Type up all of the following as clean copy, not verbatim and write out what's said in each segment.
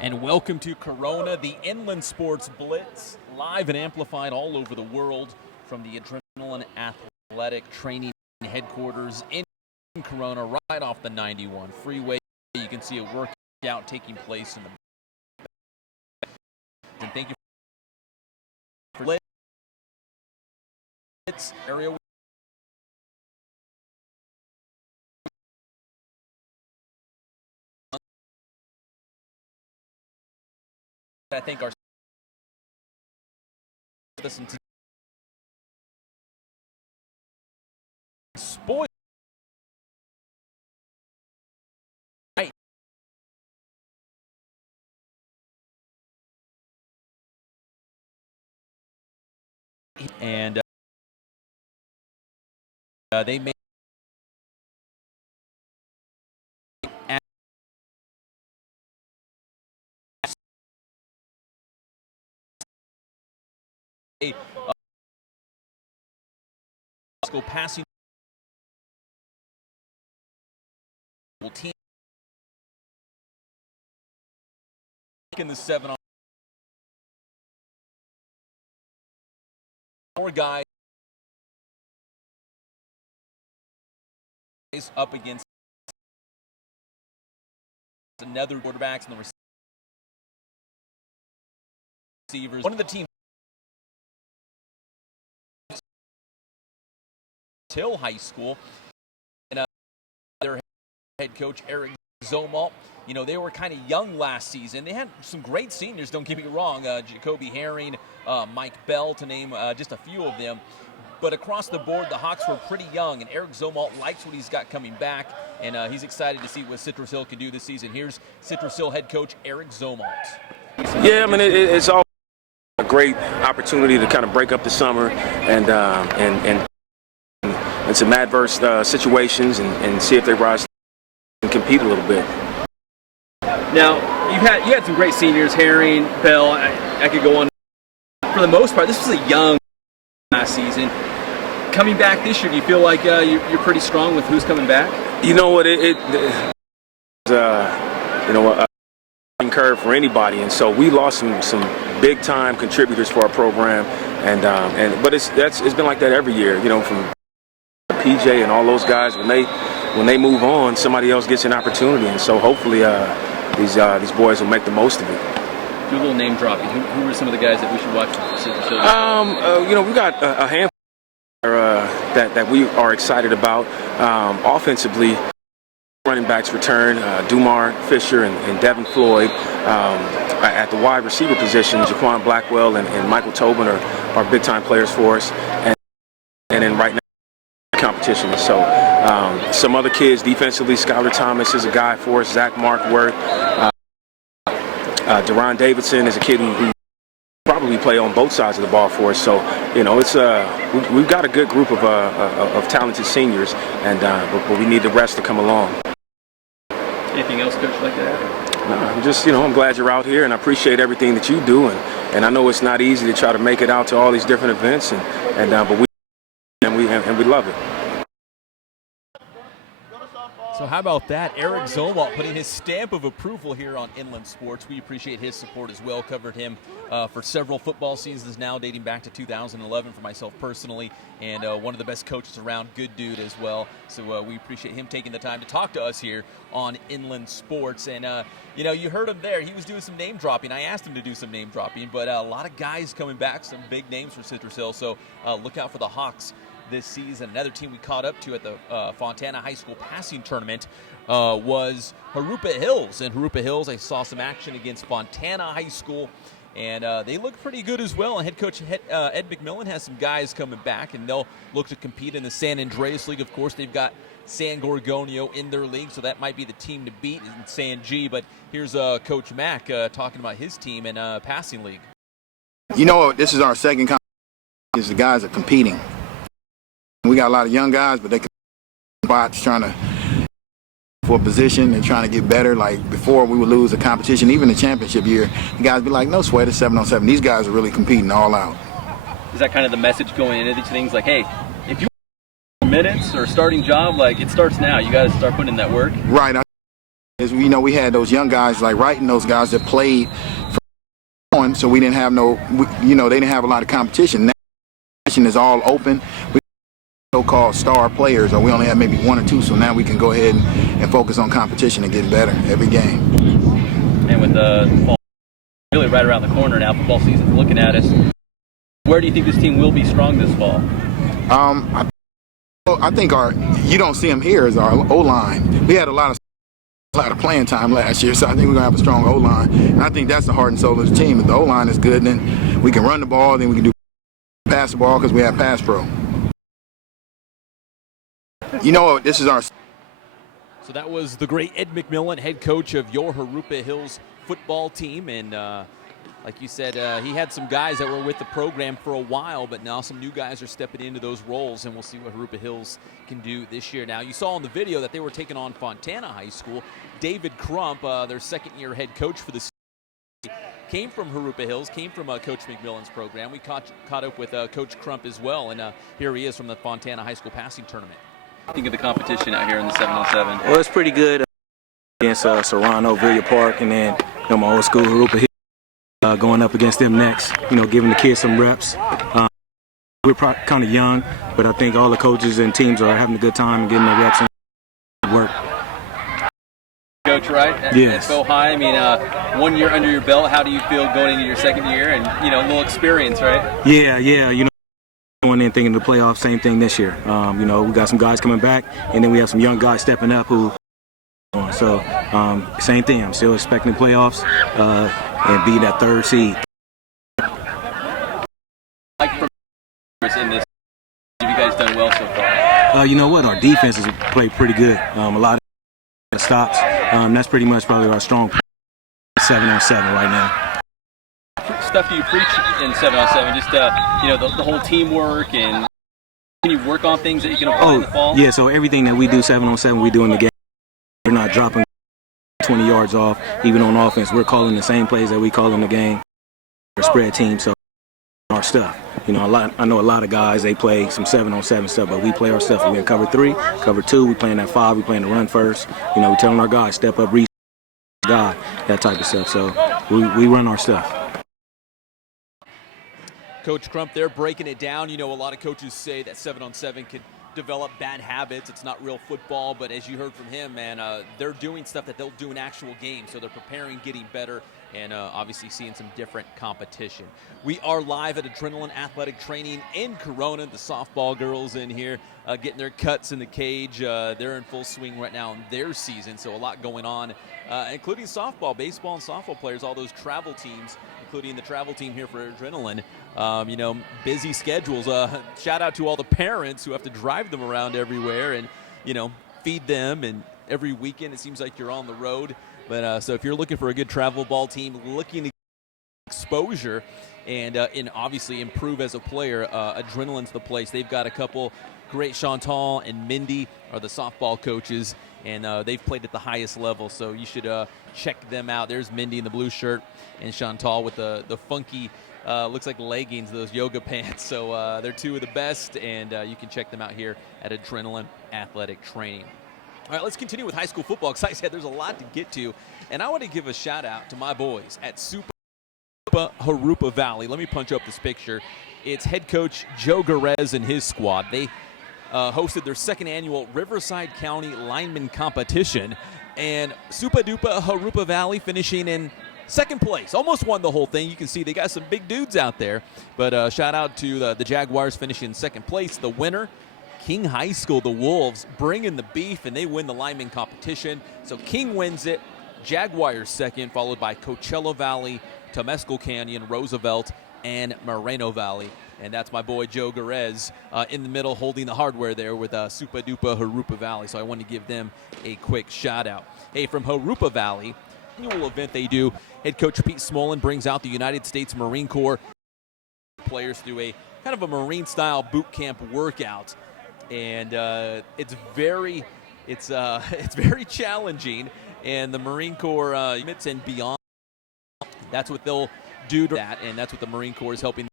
And welcome to Corona, the Inland Sports Blitz, live and amplified all over the world from the Adrenaline Athletic Training Headquarters in Corona, right off the 91 freeway. You can see a workout taking place in the back. And thank you for Blitz area. I think our listen to spoil right. And they made a go passing team in the 7 on 4 guys up against another quarterbacks and the receivers. One of the teams Hill High School, and their head coach Eric Zomalt. You know, they were kind of young last season. They had some great seniors, don't get me wrong. Jacoby Herring, Mike Bell, to name just a few of them. But across the board, the Hawks were pretty young, and Eric Zomalt likes what he's got coming back, and he's excited to see what Citrus Hill can do this season. Here's Citrus Hill head coach Eric Zomalt. Yeah, I mean, it's all a great opportunity to kind of break up the summer and some adverse situations and see if they rise and compete a little bit. Now, you had some great seniors, Herring, Bell. I could go on. For the most part, this was a young last season. Coming back this year, do you feel like you're pretty strong with who's coming back? You know what? It's a learning curve for anybody, and so we lost some big time contributors for our program, but it's been like that every year. You know, from PJ and all those guys, when they move on, somebody else gets an opportunity, and so hopefully these boys will make the most of it. Do a little name dropping. Who are some of the guys that we should watch? We got a handful that we are excited about. Offensively, running backs return, Dumar Fisher and Devin Floyd. At the wide receiver position, Jaquan Blackwell and Michael Tobin are big time players for us, and then right now competition. So some other kids defensively, Skylar Thomas is a guy for us, Zach Markworth, Deron Davidson is a kid who probably play on both sides of the ball for us. So it's we've got a good group of talented seniors, and but we need the rest to come along. Anything else, Coach, like that? No, I'm glad you're out here, and I appreciate everything that you do, and I know it's not easy to try to make it out to all these different events, but we love it. So how about that? Eric Zomalt putting his stamp of approval here on Inland Sports. We appreciate his support as well. Covered him for several football seasons now, dating back to 2011 for myself personally, and one of the best coaches around. Good dude as well. So we appreciate him taking the time to talk to us here on Inland Sports. And, you heard him there. He was doing some name dropping. I asked him to do some name dropping, but a lot of guys coming back, some big names for Citrus Hill. So look out for the Hawks this season. Another team we caught up to at the Fontana High School passing tournament was Jurupa Hills. And Jurupa Hills, I saw some action against Fontana High School, and they look pretty good as well. And head coach Ed McMillon has some guys coming back, and they'll look to compete in the San Andreas League. Of course, they've got San Gorgonio in their league, so that might be the team to beat in San G. But here's Coach Mack talking about his team in passing league. You know, this is our second competition. The guys are competing. We got a lot of young guys, but they can spots trying to for a position and trying to get better. Like before, we would lose a competition, even the championship year. The guys be like, "No sweat, it's 7-on-7." These guys are really competing all out. Is that kind of the message going into these things? Like, hey, if you want minutes or starting job, like it starts now. You got to start putting in that work. Right. is, you know, we had those young guys like Wright and those guys that played on, so we didn't have they didn't have a lot of competition. Now is all open. We so-called star players, or we only have maybe one or two, so now we can go ahead and focus on competition and get better every game. And with the fall really right around the corner now, football season's looking at us, where do you think this team will be strong this fall? I think you don't see them here as our O-line. We had a lot of playing time last year, so I think we're going to have a strong O-line. And I think that's the heart and soul of the team. If the O-line is good, then we can run the ball, then we can do pass the ball because we have pass pro. You know, this is our... So that was the great Ed McMillon, head coach of your Jurupa Hills football team. And like you said, he had some guys that were with the program for a while, but now some new guys are stepping into those roles, and we'll see what Jurupa Hills can do this year. Now, you saw in the video that they were taking on Fontana High School. David Crump, their second-year head coach for the season, came from Jurupa Hills, came from Coach McMillon's program. We caught up with Coach Crump as well, and here he is from the Fontana High School passing tournament. Think of the competition out here in the 7-on-7. Well, it's pretty good against Serrano, Villa Park, and then my old school Jurupa Hills, going up against them next. Giving the kids some reps. We're kind of young, but I think all the coaches and teams are having a good time and getting their reps and work. Coach, right? Yes. At Phil High, I mean, 1 year under your belt. How do you feel going into your second year and a little experience, right? Yeah. Going in thinking the playoffs, same thing this year. We got some guys coming back, and then we have some young guys stepping up who. So same thing. I'm still expecting the playoffs and be that third seed. Like from in this, have you guys done well so far? You know what? Our defense has played pretty good. A lot of stops. That's pretty much probably our strong 7-on-7 right now. Stuff do you preach in 7-on-7? Just the whole teamwork, and can you work on things that you can apply in the fall? Yeah. So everything that we do 7-on-7, we do in the game. We're not dropping 20 yards off, even on offense. We're calling the same plays that we call in the game. We're a spread team, so our stuff. I know a lot of guys, they play some 7-on-7 stuff, but we play our stuff. We in cover 3, cover 2. We playing that 5. We playing the run first. We telling our guys step up, reach, God, that type of stuff. So we run our stuff. Coach Crump there breaking it down. A lot of coaches say that 7-on-7 can develop bad habits. It's not real football, but as you heard from him, man, they're doing stuff that they'll do in actual games. So they're preparing, getting better, and obviously seeing some different competition. We are live at Adrenaline Athletic Training in Corona. The softball girls in here getting their cuts in the cage. They're in full swing right now in their season, so a lot going on, including softball, baseball, and softball players, all those travel teams, including the travel team here for Adrenaline. Busy schedules. Shout out to all the parents who have to drive them around everywhere and, feed them. And every weekend it seems like you're on the road. But so if you're looking for a good travel ball team, looking to get exposure and obviously improve as a player, Adrenaline's the place. They've got a couple great. Chantal and Mindy are the softball coaches, and they've played at the highest level. So you should check them out. There's Mindy in the blue shirt and Chantal with the funky, looks like leggings, those yoga pants. So they're two of the best, and you can check them out here at Adrenaline Athletic Training. All right, let's continue with high school football, because like I said, there's a lot to get to. And I want to give a shout-out to my boys at Jurupa Valley. Let me punch up this picture. It's head coach Joe Garez and his squad. They hosted their second annual Riverside County lineman competition, and Jurupa Valley finishing in second place. Almost won the whole thing. You can see they got some big dudes out there. But shout out to the Jaguars finishing in second place. The winner, King High School, the Wolves, bringing the beef, and they win the lineman competition. So King wins it, Jaguars second, followed by Coachella Valley, Temescal Canyon, Roosevelt, and Moreno Valley. And that's my boy Joe Garez in the middle holding the hardware there with Jurupa Valley. So I want to give them a quick shout out. Hey, from Jurupa Valley, annual event they do, head coach Pete Smolin brings out the United States Marine Corps players through a kind of a Marine style boot camp workout. And it's very challenging, and the Marine Corps limits and beyond. That's what they'll do to that, and that's what the Marine Corps is helping.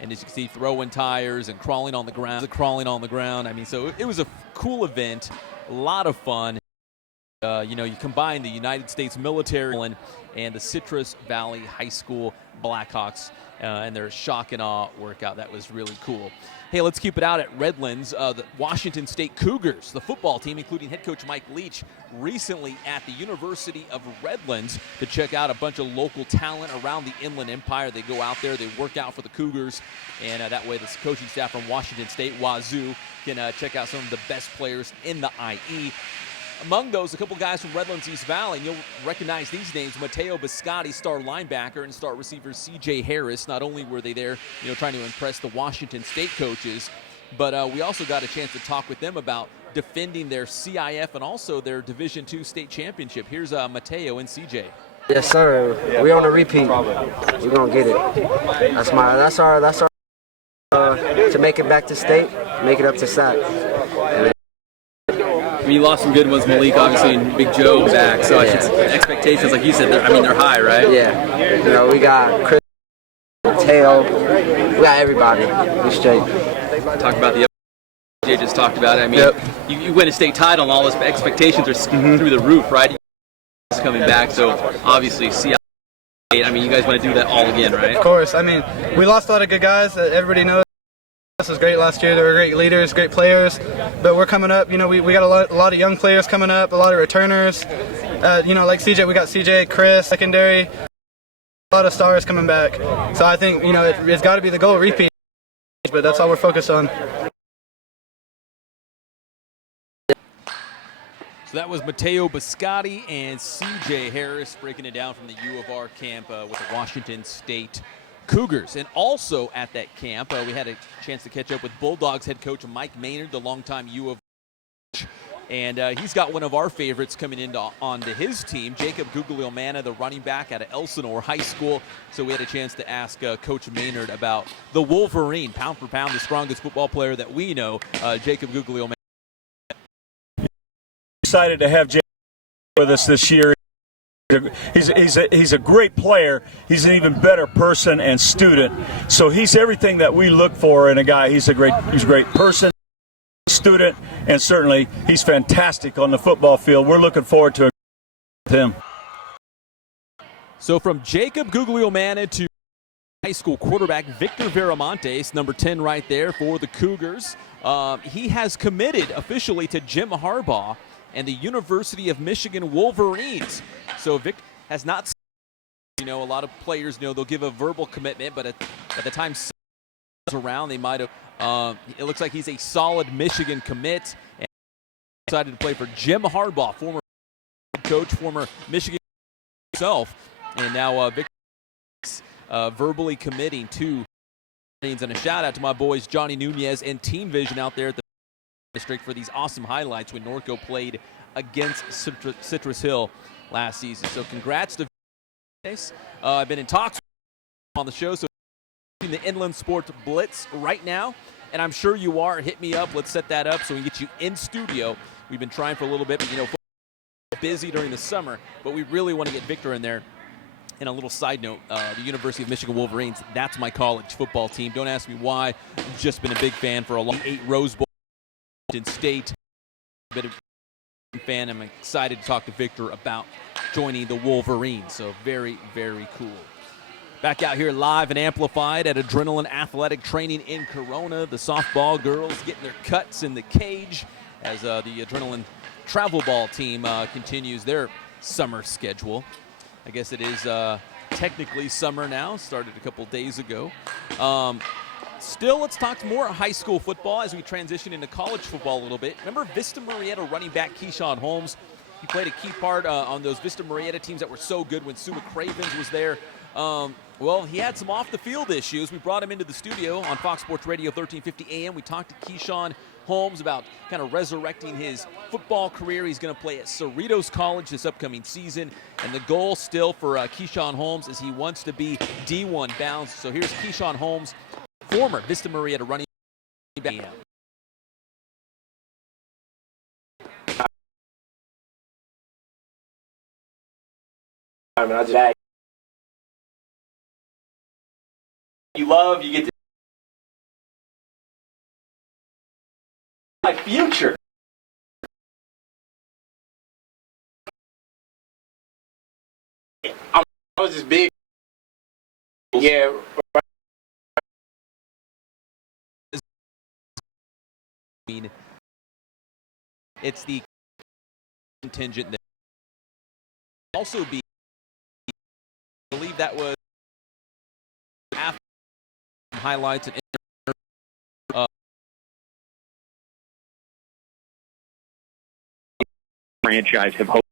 And as you can see, throwing tires and crawling on the ground. I mean, so it was a cool event, a lot of fun. You combine the United States military and the Citrus Valley High School Blackhawks and their shock and awe workout. That was really cool. Hey, let's keep it out at Redlands. The Washington State Cougars, the football team, including head coach Mike Leach, recently at the University of Redlands to check out a bunch of local talent around the Inland Empire. They go out there, they work out for the Cougars, and that way the coaching staff from Washington State, Wazoo, can check out some of the best players in the IE. Among those, a couple guys from Redlands East Valley, and you'll recognize these names: Matteo Biscotti, star linebacker, and star receiver C.J. Harris. Not only were they there, trying to impress the Washington State coaches, but we also got a chance to talk with them about defending their CIF and also their Division II state championship. Here's Matteo and C.J. Yes, sir. We on a repeat. We're gonna get it. That's our to make it back to state, make it up to SAC. I mean, you lost some good ones, Malik, obviously, and Big Joe back. So expectations, like you said, they're high, right? Yeah. We got Chris, Mateo, we got everybody. We straight. Talk about the Jay just talked about it. I mean, you win a state title, and all those expectations are through the roof, right? It's coming back, so obviously, I mean, you guys want to do that all again, right? Of course. I mean, we lost a lot of good guys that everybody knows. This was great last year. They were great leaders, great players, but we're coming up. We got a lot of young players coming up, a lot of returners. Like CJ, we got CJ, Chris, secondary, a lot of stars coming back. So I think it's got to be the goal, repeat, but that's all we're focused on. So that was Matteo Biscotti and C.J. Harris breaking it down from the U of R camp with the Washington State Cougars. And also at that camp, we had a chance to catch up with Bulldogs head coach Mike Maynard, the longtime U of R. And he's got one of our favorites coming onto his team, Jacob Guglielmana, the running back out of Elsinore High School. So we had a chance to ask Coach Maynard about the Wolverine, pound for pound, the strongest football player that we know, Jacob Guglielmana. Excited to have Jacob with us this year. He's a great player. He's an even better person and student. So he's everything that we look for in a guy. He's a great person, student, and certainly he's fantastic on the football field. We're looking forward to him. So from Jacob Guglielmana to high school quarterback Victor Viramontes, number 10 right there for the Cougars. He has committed officially to Jim Harbaugh and the University of Michigan Wolverines. So Vic has not, a lot of players, they'll give a verbal commitment, but at the time around, they might have, it looks like he's a solid Michigan commit and decided to play for Jim Harbaugh, former coach, former Michigan himself, and now Vic verbally committing to, and a shout out to my boys Johnny Nunez and Team Vision out there at the district for these awesome highlights when Norco played against Citrus Hill last season. So congrats to I've been in talks on the show, so the Inland Sports Blitz right now, and I'm sure you are. Hit me up. Let's set that up so we can get you in studio. We've been trying for a little bit, but busy during the summer, but we really want to get Victor in there. And a little side note, the University of Michigan Wolverines, that's my college football team. Don't ask me why. I've just been a big fan for a long 8 Rose Bowl in state. Bit of fan. I'm excited to talk to Victor about joining the Wolverines. So very, very cool. Back out here live and amplified at Adrenaline Athletic Training in Corona. The softball girls getting their cuts in the cage as the Adrenaline travel ball team continues their summer schedule. I guess it is technically summer now. Started a couple days ago. Still, let's talk more high school football as we transition into college football a little bit. Remember Vista Marietta running back Keyshawn Holmes? He played a key part on those Vista Marietta teams that were so good when Sue McCravens was there. Well, he had some off-the-field issues. We brought him into the studio on Fox Sports Radio 1350 AM. We talked to Keyshawn Holmes about kind of resurrecting his football career. He's going to play at Cerritos College this upcoming season. And the goal still for Keyshawn Holmes is he wants to be D1 bound. So here's Keyshawn Holmes, former Vista Marietta running back. You get to my future. I was just big. Yeah. I mean, it's the contingent that also be. I believe that was after highlights and franchise have hoped.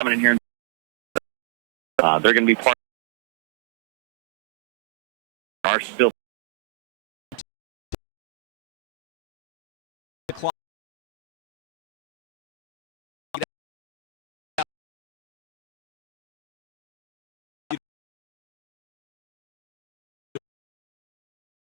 Coming in here, they're going to be part of our still.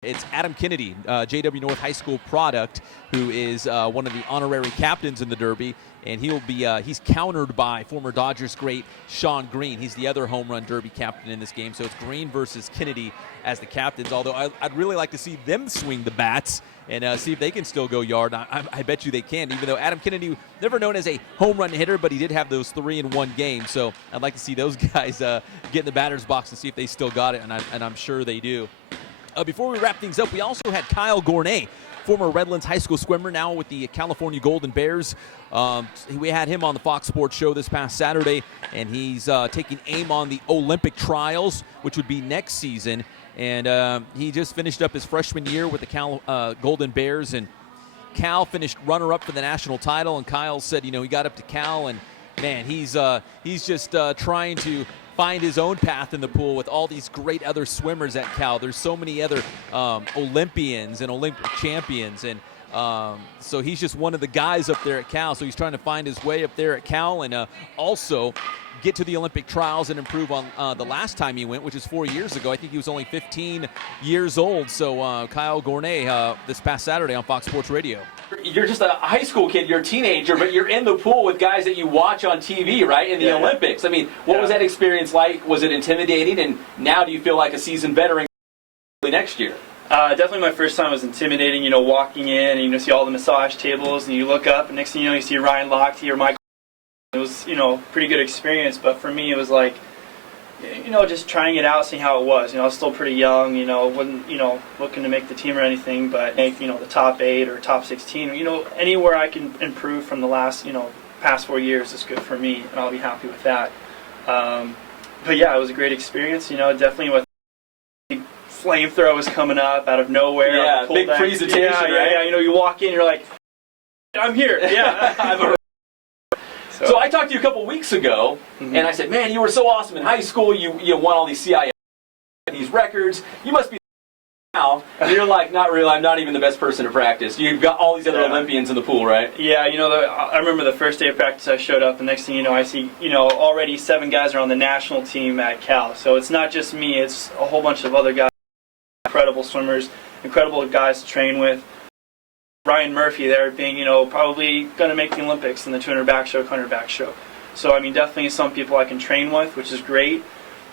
It's Adam Kennedy, JW North High School product, who is one of the honorary captains in the Derby, and he's countered by former Dodgers great Sean Green. He's the other home run Derby captain in this game, so it's Green versus Kennedy as the captains, although I'd really like to see them swing the bats and see if they can still go yard. I bet you they can, even though Adam Kennedy, never known as a home run hitter, but he did have those 3 in one game, so I'd like to see those guys get in the batter's box and see if they still got it, and I'm sure they do. Before we wrap things up, we also had Kyle Gournay, former Redlands High School swimmer, now with the California Golden Bears. We had him on the Fox Sports Show this past Saturday, and he's taking aim on the Olympic trials, which would be next season. And he just finished up his freshman year with the Cal Golden Bears, and Cal finished runner-up for the national title. And Kyle said, he got up to Cal, and man, he's just trying to find his own path in the pool with all these great other swimmers at Cal. There's so many other Olympians and Olympic champions, and so he's just one of the guys up there at Cal. So he's trying to find his way up there at Cal, and also get to the Olympic trials and improve on the last time he went, which is 4 years ago. I think he was only 15 years old. So Kyle Gournay this past Saturday on Fox Sports Radio. You're just a high school kid, you're a teenager, but you're in the pool with guys that you watch on TV, right, in the Olympics. I mean, what was that experience like? Was it intimidating? And now do you feel like a seasoned veteran next year? Definitely my first time was intimidating, walking in and you see all the massage tables and you look up and next thing you know you see Ryan Lochte or Michael. It was, pretty good experience, but for me it was like, just trying it out, seeing how it was. I was still pretty young, wasn't, looking to make the team or anything, but make, the top 8 or top 16, anywhere I can improve from the last, past 4 years is good for me, and I'll be happy with that. But yeah, it was a great experience, definitely with flamethrower was coming up out of nowhere. Yeah, big presentation, right? Yeah, you walk in, you're like, I'm here. Yeah. So I talked to you a couple weeks ago, and I said, man, you were so awesome in high school. You won all these CIF, these records. You must be now. And you're like, not really. I'm not even the best person to practice. You've got all these other Olympians in the pool, right? Yeah, I remember the first day of practice I showed up, and next thing you know, I see, already 7 guys are on the national team at Cal. So it's not just me. It's a whole bunch of other guys, incredible swimmers, incredible guys to train with. Ryan Murphy there being, probably going to make the Olympics in the 200 backstroke, 100 backstroke. So, definitely some people I can train with, which is great.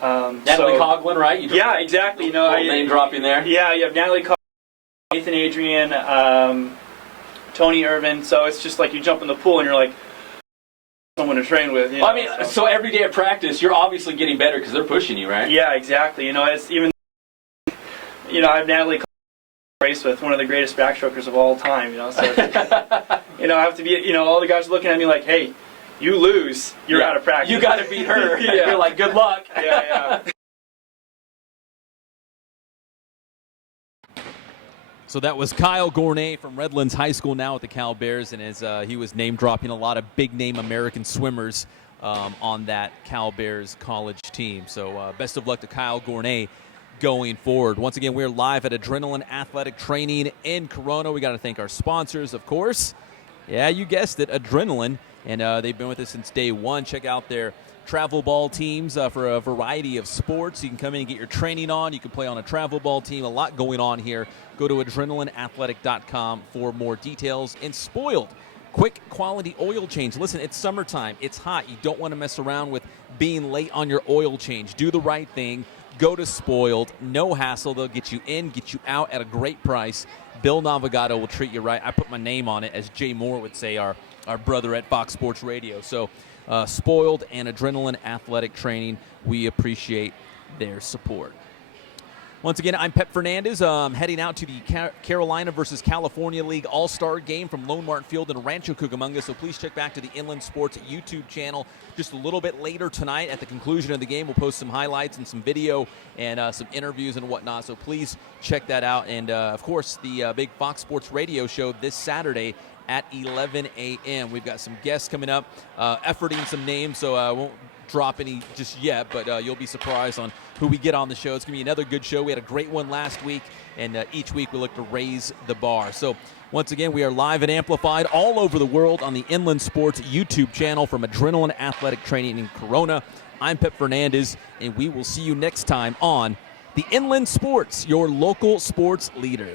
Natalie Coughlin, right? Yeah, exactly. Name dropping there. Yeah, you have Natalie Coughlin, Nathan Adrian, Tony Irvin. So it's just like you jump in the pool and you're like, someone to train with. So every day at practice, you're obviously getting better because they're pushing you, right? Yeah, exactly. It's even, I have Natalie race with one of the greatest backstrokers of all time, so I have to be, all the guys looking at me like, hey, you lose, you're out of practice. You got to beat her. You're like, good luck. Yeah. So that was Kyle Gournay from Redlands High School, now at the Cal Bears, and as he was name-dropping a lot of big-name American swimmers on that Cal Bears college team. So best of luck to Kyle Gournay going forward. Once again, we're live at Adrenaline Athletic Training in Corona. We got to thank our sponsors, of course. Yeah, you guessed it, Adrenaline, and they've been with us since day one. Check out their travel ball teams for a variety of sports. You can come in and get your training on. You can play on a travel ball team. A lot going on here. Go to adrenalineathletic.com for more details. And Spoiled, quick quality oil change. Listen, it's summertime. It's hot. You don't want to mess around with being late on your oil change. Do the right thing. go to Spoiled. No hassle. They'll get you in, get you out at a great price. Bill Navigado will treat you right. I put my name on it, as Jay Moore would say, our brother at Fox Sports Radio. So Spoiled and Adrenaline Athletic Training, we appreciate their support. Once again, I'm Pep Fernandez. Heading out to the Carolina versus California League All-Star Game from Lone Martin Field in Rancho Cucamonga. So please check back to the Inland Sports YouTube channel just a little bit later tonight. At the conclusion of the game, we'll post some highlights and some video and some interviews and whatnot. So please check that out. And, of course, the big Fox Sports Radio show this Saturday at 11 a.m. We've got some guests coming up, efforting some names, so I won't drop any just yet, but you'll be surprised on who we get on the show. It's going to be another good show. We had a great one last week, and each week we look to raise the bar. So once again, we are live and amplified all over the world on the Inland Sports YouTube channel from Adrenaline Athletic Training in Corona. I'm Pep Fernandez, and we will see you next time on the Inland Sports, your local sports leader.